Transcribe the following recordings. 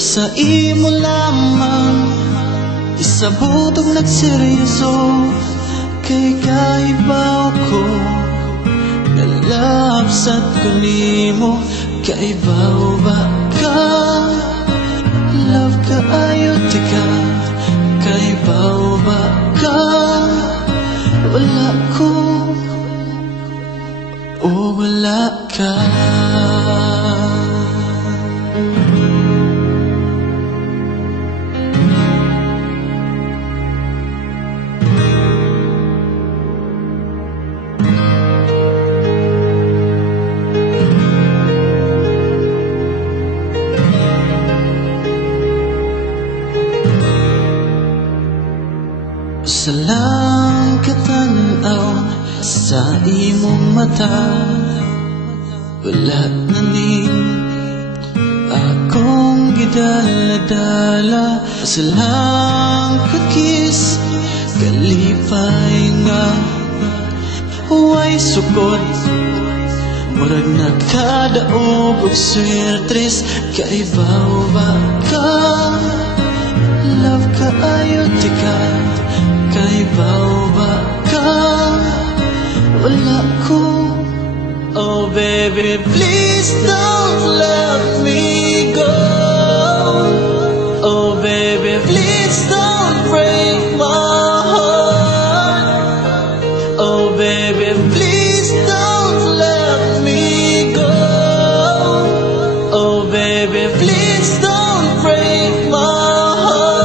sa imo lamang isabot og nagseryoso. Kay kaibaw ko nalapsat ko nimo. Kaibaw ba ka? Love ka ayo tika. Kaibaw ba ka? Wala ko o wala ka. Sa lang katanaw sa imong mata, wala na ning akong gidaladala. Sa lang kakis kalipay nga huway sukod, murag nakadaog og swertres. Kaibaw ba ka? Love ka ayo tika. Kaibaw ba ka? Wala ko. Oh baby, please don't let me go. Oh baby, please don't break my heart. Oh baby, please don't let me go. Oh baby, please don't break my heart.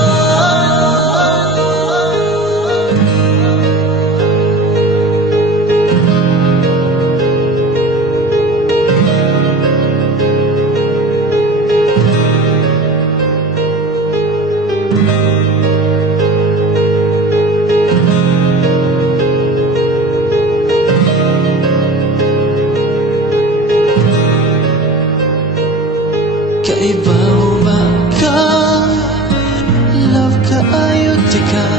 Kaibaw ba ka? Love ka ayo tika.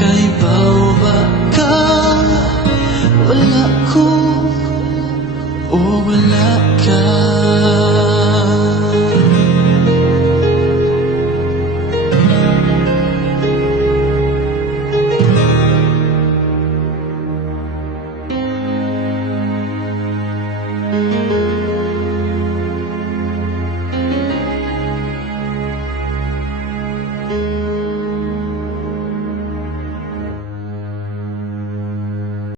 Kaibaw ba ka? Wala ko o wala ka.